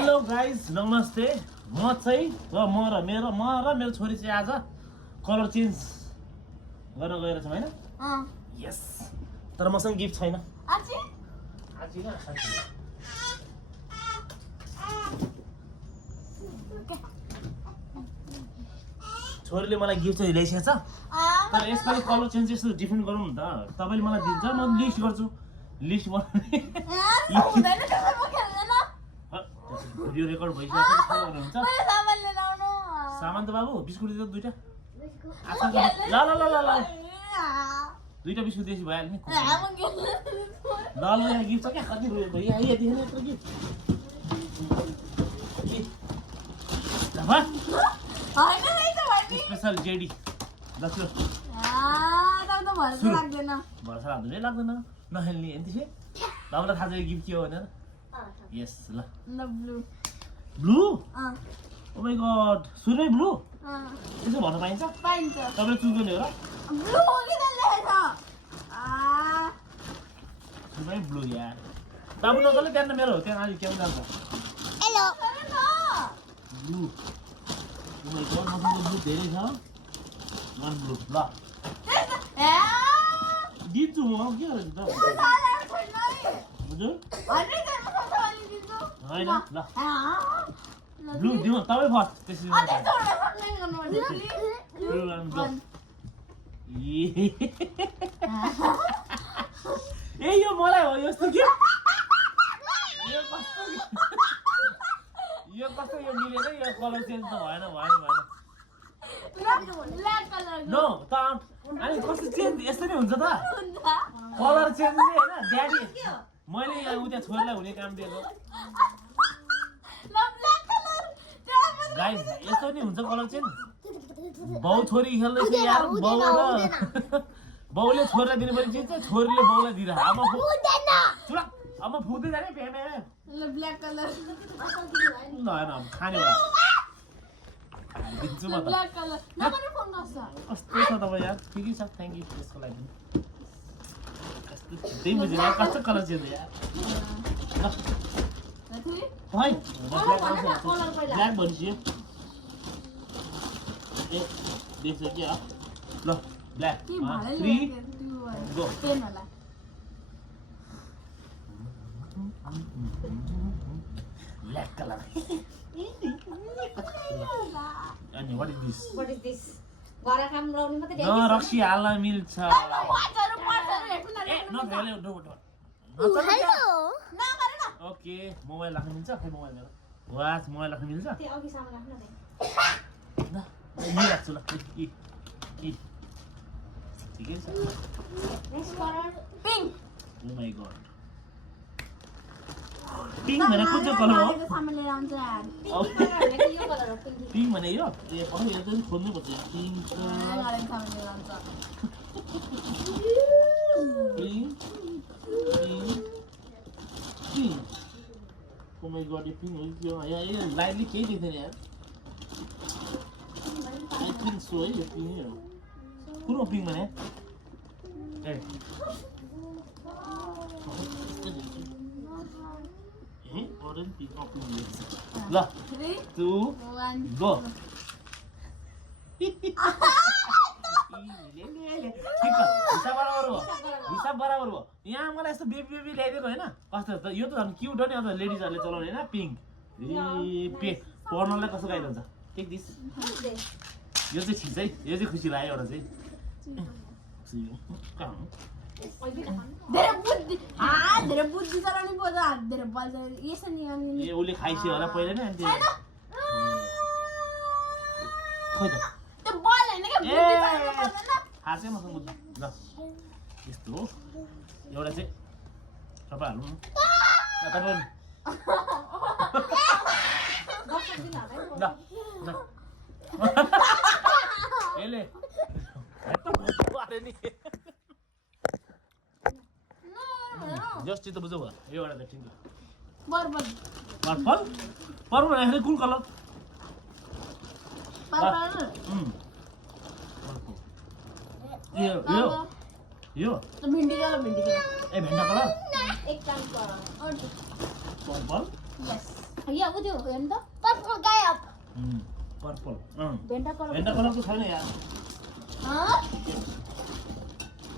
Hello guys नमस्ते म चाहिँ र मेरो छोरी चाहिँ आज कलर चेन्ज गर्न गएर छौँ हैन यस तर मसँग गिफ्ट छैन आजी आजी न साथी छोरीले मलाई गिफ्ट चाहिँ ल्याइसकेछ तर यसपालि कलर चेन्ज यस्तो डिफरेन्ट गरौँ नि त तपाईले मलाई दिन्छ म लिस्ट गर्छु लिस्ट बनाउने हुँदैन त्यसो म खेल्दैन भिडियो रेकर्ड भइसक्यो के गर्नुहुन्छ मैले सामान लिएर आउनु सामान त बाबु बिस्कुट दियो दुईटा ल ल ल ल ल दुईटा बिस्कुट दिएपछि भइहाल्यो नि ल ल यहाँ गिफ्ट छ क्या कति भइयो यहाँ देखेन यत्रो गिफ्ट स्पेशल जेडी जस्तो भरोसा लाग्दैन भरोसा लाग्दैन नखेल्ने अनि त्यसै तपाईँलाई थाहा छ यो गिफ्ट के हो भनेर यस ल blue blue oh my God सुरै blue त्यसो भन्न पाइन्छ पाइन्छ तपाईले चुज गर्ने हो र ब्लू हो कि लेखेछ सुरै ब्लू यार बाबु नगले त्यहाँ मेरो हो त्यहाँ आज केम जान्छ hello blue oh my god मसँग ब्लू धेरै छ वन ब्लू ल दिन्छु म के गर्छु त हजुर होइन ल ब्लू दिउँ तपाईँ फर्स्ट त्यसरी ए यो मलाई हो यस्तो के यो कस्तो यो मिलेन यो कलर चेन्ज त भएन नो त अनि कस्तो चेन्ज यस्तो नै हुन्छ त कलर चेन्ज नै हैन ड्याडी मैले यहाँ उता छोरीलाई हुने काम दिएको गाइस यस्तो नि हुन्छ कलर चेन्ज बाउ छोरी खेल्दैछ यार बाउ र बाउले छोरीलाई दिनुपर्ने चिज चाहिँ छोरीले बाउलाई दिएर आमा अब फुक्दै जाने प्यामे ब्ल्याक कलर ल हैन खाने होला दिन्छु म त ब्ल्याक कलर नगर्नु फोन गर्छ कस्तो छ तपाईँ यार ठिकै छ थ्याङ्क यू त्यसको लागि त्यही बुझेन कस्तो कलर चेन्ज यार भाइ ब्ल्याक भनिसक्यो ए देख्छ के ल ब्ल्याक 3 गो ब्ल्याक कलर अनि what is this गरा काम लाउनु मात्रै न रक्सी हाल्न मिल्छ हेलो ओके मोबाइल राख्न मिल्छ खै मोबाइल मेरो वाच मोबाइल राख्न मिल्छ त्यो अघि सामान राख्न दे ल यही राख्छु ल ठिकै छ next colour pink oh my god pink भने कुन चाहिँ कलर हो सामान लिएर आउँछ यार यो कलर हो पिंक पिंक भने यो ए पक्कै यो चाहिँ खोल्नु पर्छ पिंक सामान लिएर आउँछ पिंक ओ माय गॉड यो पिंक हो कि यहाँ यो लाइटली केही देख्दैन यार आई थिंक सो है यो पिंक हो कुन हो पिंक भने ए orange pick up in ल 3 2 1 गो हिसाब बराबर हो यहाँ मलाई यस्तो बेबी ल्याइदिएको होइन कस्तो त यो त झन् क्युट हो नि अब लेडिजहरूले चलाउने होइन पिङ्क पढ्नलाई कस्तो गाइड हुन्छ टेक दिस यो चाहिँ ठिक है यो चाहिँ खुसी लाग्यो एउटा चाहिँ धेरै बुद्धि चलाउने पो धेरै बल्छ यसरी ए उसले खाइसक्यो होला पहिला नै अनि खोइ त त्यो बल हैन के बुद्धि चलाउनु पर्दैन थाहा चाहिँ मसँग बुद्धि ल यस्तो हो एउटा चाहिँ तपाईँ हाल्नु ल यसले जस्ट त बुझ्यौ भयो यो एउटा ठिक पर्पल पर्पल भने कुन कलर पर्पल यो भिन्डी कलर ए भेन्डा कलर एक काम गर पर्पल यस यहाँ उ त्यो हेर्नु त पर्पल गायब पर्पल भेन्टा कलर भेन्डा कलरको छैन यार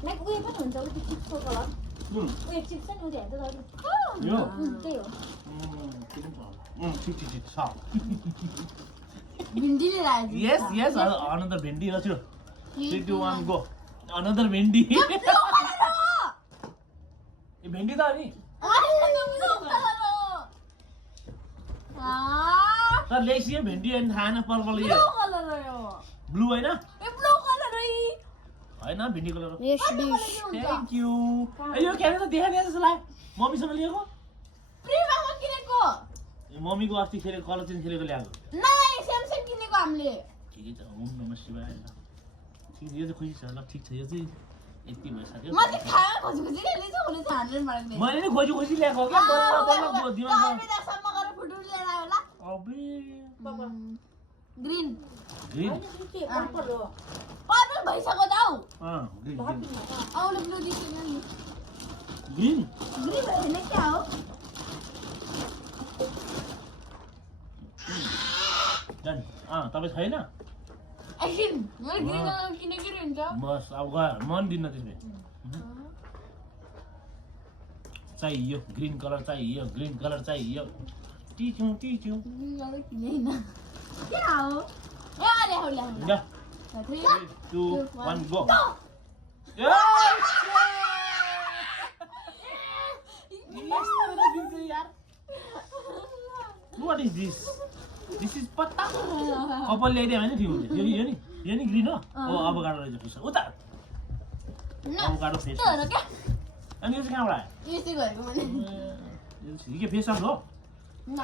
लाइक उयो पनि हुन्छ उ त्यो चिप्सको कलर कुन उयो चिप्स नि उयो हेर्दा त यो त्यही हो ठिक ठिक ठिक छ भिन्डीले राखेको यस यस अनदर भेन्डी रच्यो 3 2 1 गो अनदर भेन्डी ए भेन्डी त अनि तर लेसियो भेन्डी अनि खाएन पर्पल यो ब्लू हैन हैन भेन्डी colour yes this thank you यो क्यामेरा त देखा जस्तो लाग्यो मम्मीसँग लिएको प्रिमामा किनेको मम्मीको अस्ति खेलेको कलर चेन्ज खेलेको ल्याएको नाइ स्यामसङ किनेको हामीले ठिकै छ ओम नमः शिवाय ठिक यो चाहिँ खुसी छ ल ठिक छ यो चाहिँ यति भइसक्यो म चाहिँ खाना खोजी खोजी ल्याइदिन्छु हुने छ 100 मार्क्दै मैले नि खोजी खोजी ल्याएको क्या बल्ल दिमागमा सम्म गरेर फुटु लिएर आयो ल अबे ग्रीन ग्रीन पर्पल हो पर्पल भइसक्यो त आउ ग्रीन आउले ब्लू दिसिन नि ग्रीन ग्रीन हैन क्या हो डन तपाईँ छैन एकछिन मैले ग्रीन कलर किनेको हुन्छ बस अब गयो मन दिन्न त्यसले चाहियो ग्रीन कलर चाहियो ग्रीन कलर चाहियो टिच्यौँ टिच्यौँ ग्रीन कलर किनेन क्या हो ए अरे हो ल्या ल 3 2 1 go What is this? This is पत्ता कपाल ल्याइदियो भने ठिक हुन्छ यो नि ग्रीन हो अभोकाडो रहेछ फेस उता अभोकाडो फेस तर क्या अनि यो चाहिँ कहाँबाट आयो यसै गरेको मैले के फेस वास हो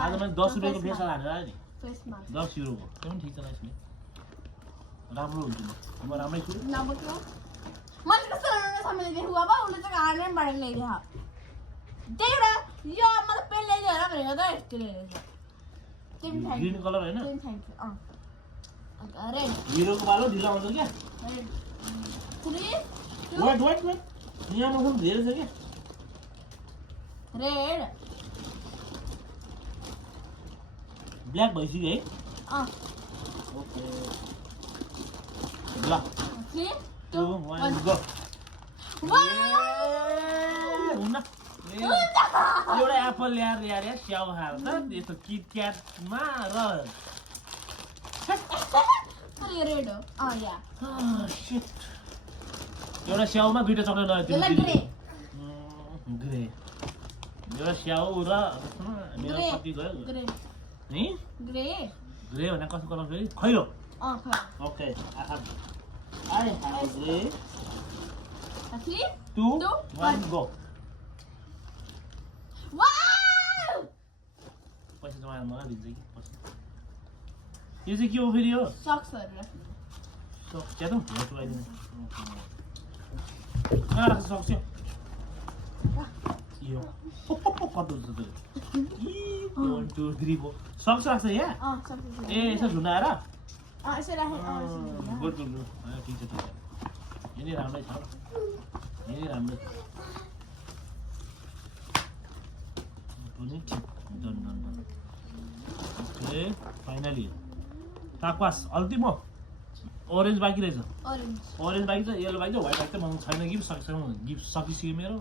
आज मैले 10 रुपियाँको फेस वास हानेर आयो नि फेस मास्क 10 युरोको त्यो पनि ठिक छ यसले राम्रो हुन्छ म राम्रै छु नबक्यो मैले कस्तो राम्रो सामान देखेको अब उसले चाहिँ हार्ने बारेर ल्याइदियो त्यही भएर यो मलाई पेन ल्याइदियो होला भनेको त यस्तो ल्याइदिएछ ग्रीन कलर हैन थ्याङ्क यू रेड हिरोको बालो ढिलो आउँछ क्या रेड 3 वेट यहाँमा पनि धेरै छ क्या रेड ब्ल्याक भइसक्यो है ओके ल 3 2 1 गो हुन्न एउटा एप्पल ल्याएर यार स्याउ खाएर त यस्तो किटक्याटमा र अरे रेड हो या शिट एउटा स्याउमा दुईटा चक्लेट लगायो यसलाई ग्रे ग्रे एउटा स्याउ र मेरो कति गयो ग्रे है ग्रे ग्रे भने कस्तो कलर फेरि खैरो खै okay I have grey 3 2 1 go wow पैसा जमाएर मलाई दिन्छ कि पैसा यो चाहिँ के हो फेरि हो सक्सहरु राख्नु क्या त हेर्छु आइदिनु कहाँ राख्छ सक्छ यो कस्तो हुन्छ त्यो 1 2 3 4 सक्छ राख्छ यहाँ सक्छ ए यसो झुन्डाएर यसो राखे गुड ठिक छ यो नि राम्रै छ यो नि राम्रै पनि ठिक डन ओके फाइनली टाक्वास अल्टिमो ओरेन्ज बाँकी रहेछ ओरेन्ज बाँकी छ येलो बाँकी छ व्हाइट बाँकी छ मसँग छैन गिफ्ट सकिसक्यो मेरो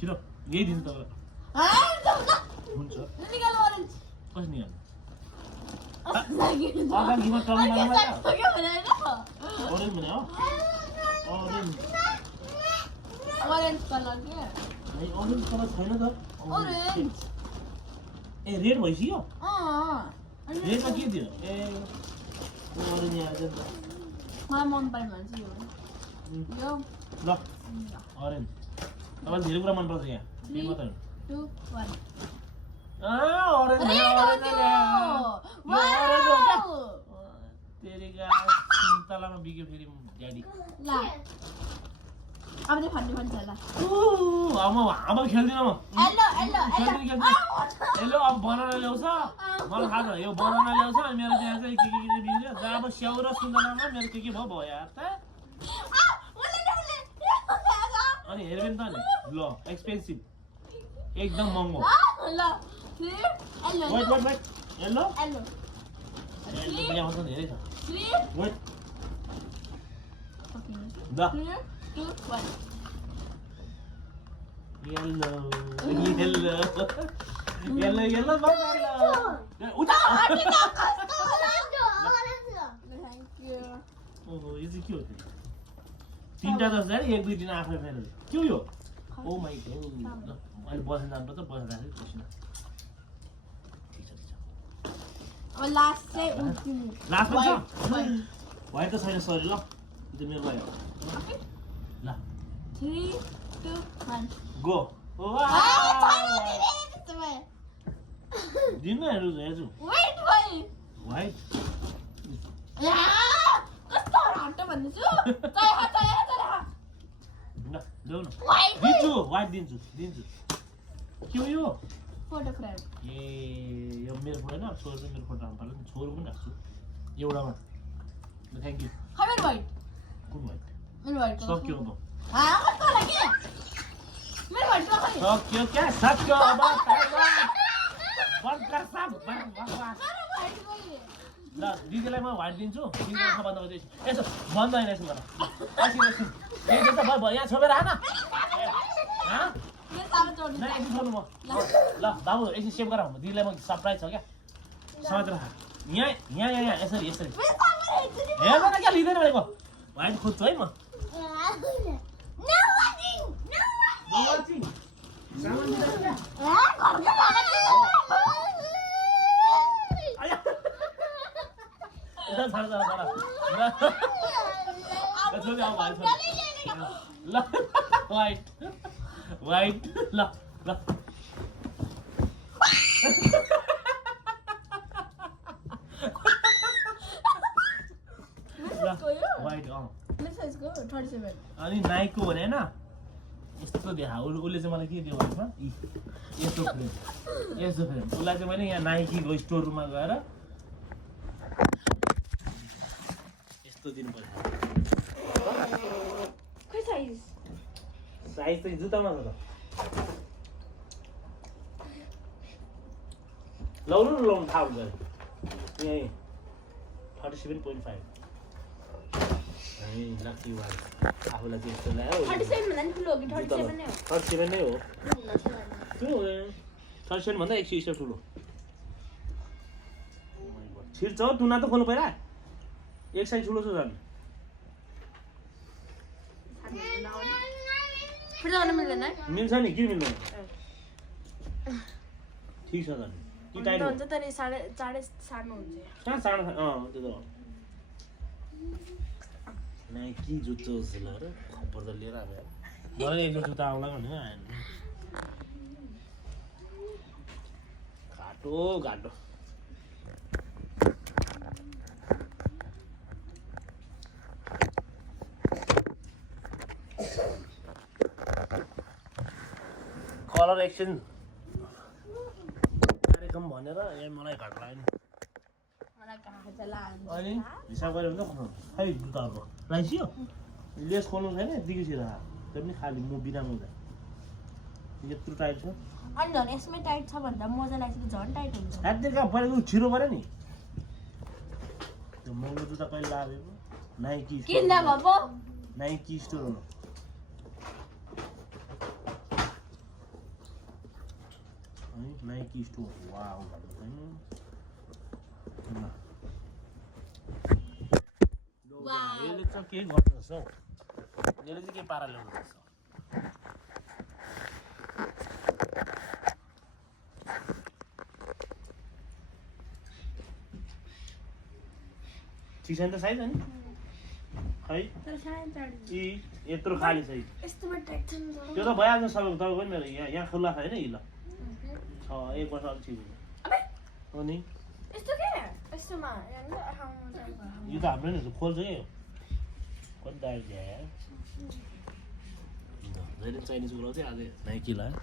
छिटो यही दिन्छु तपाईँलाई हुन्छ कसरी निकाल्नु अगाडिमा टर्न मार्नु ओरेन्ज भने हो ऑरेंज कलर के नहीं ओरेन्ज कलर छैन त ऑरेंज ए रेड भइसक्यो रेडमा रेड के दियो ए ओरेन्ज यहाँ चाहिँ मलाई मन पर्ने मान्छे यो ल ओरेन्ज तपाईलाई धेरै कुरा मन पर्छ यहाँ के मात्र 2 1 ओरेन्ज रेड हो क्या तेरे का तलामा बिग्यो फेरि ड्याडी ला अब दे फन्डी फन्डी ला अब खेल्दिन म हेलो हेलो अब बनाना ल्याउँछ मलाई थाहा छ यो बनाना ल्याउँछ अनि मेरो त्यहाँ चाहिँ के बिग्यो जब स्याउ र सुन्तलामा मेरो के भयो यार त अनि हेर्बेन त नि ल एक्सपेन्सिभ एकदम महँगो ल Yellow. Wait yellow Yellow. Yellow यहाँ त धेरै छ 3. Wait Okay. ल 3, 2, 1. येल्लो येल्लो उता Thank you. ओहो यो चाहिँ के हो त्यो तीनटा जस्तो है 1 2 3 आफै फाइनल के हो यो ओ माइ गॉड ल अहिले बस्न जानुपर्छ बस्न जाँदै पसिना ठिक छ अब लास्ट चाहिँ ultimate. लास्टमा छ White. व्हाइट त छैन सरी ल त्यो मेरो भयो Okay. ल 3, 2, 1. गो Ah, दिन हेर्छु हेर्छु Wait, wait. व्हाइट कस्तो हट्टो भन्दैछु चला ल देऊ न White. दिन्छु व्हाइट दिन्छु के हो यो Photo frame. ए यो मेरो फोटो हैन छोरो चाहिँ मेरो फोटो राख्नु पर्यो नि छोरो पनि राख्छु एउटामा ल thank you How about white? कुन व्हाइट मेरो white. सक्यो अब कस्तो लाग्यो मेरो white को खै सक्यो क्या सक्यो अब बन्द कर सब मेरो white को ल दिदीलाई म व्हाइट दिन्छु तिमी आँखा बन्द गर्दै यसो बन्द हैन यसो गर एकछिन यही त भयो यहाँ छोपेर आन यो साबे जोड्नु नै यति छोड्नु म ल बाबु यसो सेभ गर दिदीलाई म सरप्राइज छ क्या समाज राख यहाँ यसरी मेरो साबे हेर्छु नि हेर्दैन क्या लिँदैन भनेको व्हाइट खोज्छु है म No watching. सामान दिँदैन क्या ल छोड ल व्हाइट ल व्हाइट अनि नाइकको भने हैन यस्तो देखा उसले चाहिँ मलाई के दियो भनेमा यस्तो फ्रेम उसलाई चाहिँ मैले यहाँ नाइकीको स्टोर रुममा गएर यस्तो दिनु पर्यो खै साइज साइज चाहिँ जुत्तामा छ त लाउनु थाहा हुन्छ यहीँ 37.5 लकी वान आफूलाई चाहिँ यस्तो ल्यायो 37 भन्दा नि ठुलो हो कि 37 नै हो 37 नै हो त्यो 37 भन्दा 100 स्टेप ठुलो छिर्छ हो टुना त खोल्नु पहिला एक साइज ठुलो छ झन् फेरि जान मिल्दैन है मिल्छ नि किन मिल्दैन ठिक छ झन् कि टाइट हो हुन्छ तर साढे सानो हुन्छ कहाँ सानो त्यो त हो नाइकी जुत्तो जस्तो ल खप्पर त लिएर आयो मलाई एक जुत्ता आउला भने आएन घाटो कलर एक्सचेन्ज कार्यक्रम भनेर यहाँ मलाई घाट लाग्यो नि मलाई कहाँ चला अनि हिसाब गरेर हुन्छ खै जुत्ताहरूको लाइसियो लेस खोल्नु छैन यतिकै छिरा त्यो पनि खाली म बिना मुजा यत्रो टाइट छ अनि झन् यसमै टाइट छ भन्दा मोजा लगाएपछि झन् टाइट हुन्छ हातले कहाँ परेको छिरो पऱ्यो नि त्यो महँगो जुत्ता कहिले लागेको नाइकी किन्दा भयो नाइकी स्टोर हो नाइकी स्टोर वाउ भन्नु छैन यसले चाहिँ के गर्छ जस्तो यसले चाहिँ के पारा ल्याउनु पर्छ ठिक छ नि त साइज अनि खै तर साढे यत्रो खाली साइज यस्तोमा टाइट छ नि त्यो त भइहाल्छ सबैको तपाईँ पनि मेरो यहाँ खुल्ला छ होइन हिलो छ एक वर्ष अलिक ठिक हुन्छ अनि यस्तो के यस्तोमा यो त हाम्रो नि खोल्छ क्या यो कति दाइल ल्यायो धेरै चाइनिज कुराउँथ्यो आज नाइकी लगायो